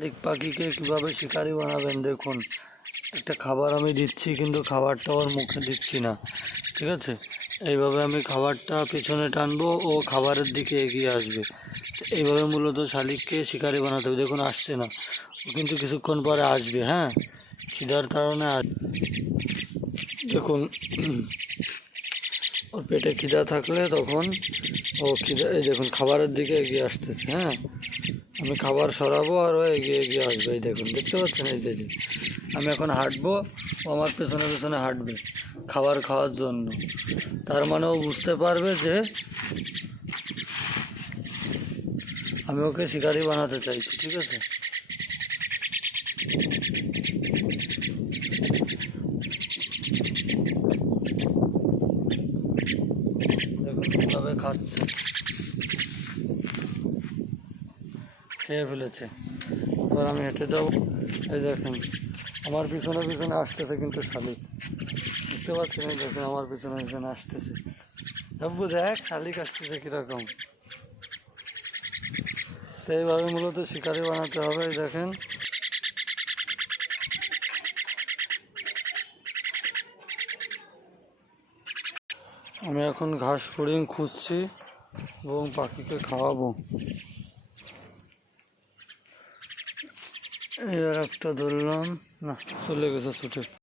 শালিক পাখিকে কিভাবে শিকারি বানাবেন দেখুন। একটা খাবার আমি দিচ্ছি, কিন্তু খাবারটা ওর মুখে দিচ্ছি না, ঠিক আছে? এইভাবে আমি খাবারটা পেছনে টানবো, ও খাবারের দিকে এগিয়ে আসবে। এইভাবে মূলত শালিককে শিকারি বানাতে হবে। দেখুন আসছে না, ও কিন্তু কিছুক্ষণ পরে আসবে। হ্যাঁ, খিদার কারণে দেখুন ওর পেটে খিদা থাকলে তখন ও খিদা, এই দেখুন খাবারের দিকে এগিয়ে আসতেছে। হ্যাঁ, আমি খাবার সরাবো আর ও এগিয়ে এগিয়ে আসবে। এই দেখুন, দেখতে পাচ্ছেন? এই যে আমি এখন হাঁটবো, ও আমার পেছনে পেছনে হাঁটবে খাবার খাওয়ার জন্য। তার মানে ও বুঝতে পারবে যে আমি ওকে শিকারি বানাতে চাইছি, ঠিক আছে? দেখুন কীভাবে খাচ্ছে, খেয়ে ফেলেছে। এবার আমি হেঁটে যাবো। এই দেখেন আমার পিছনে পিছনে আসতেছে কিন্তু শালিক, দেখতে পাচ্ছেন? এই দেখেন আমার পিছনে পিছনে আসতেছে। আব্বু দেখ শালিক আসতেছে কীরকম। তো এইভাবে মূলত শিকারি বানাতে হবে। এই দেখেন আমি এখন ঘাস ফড়িং খুঁজছি এবং পাখিকে খাওয়াবো। এই আর একটা ধরলাম, না চলে গেছে ছুটে।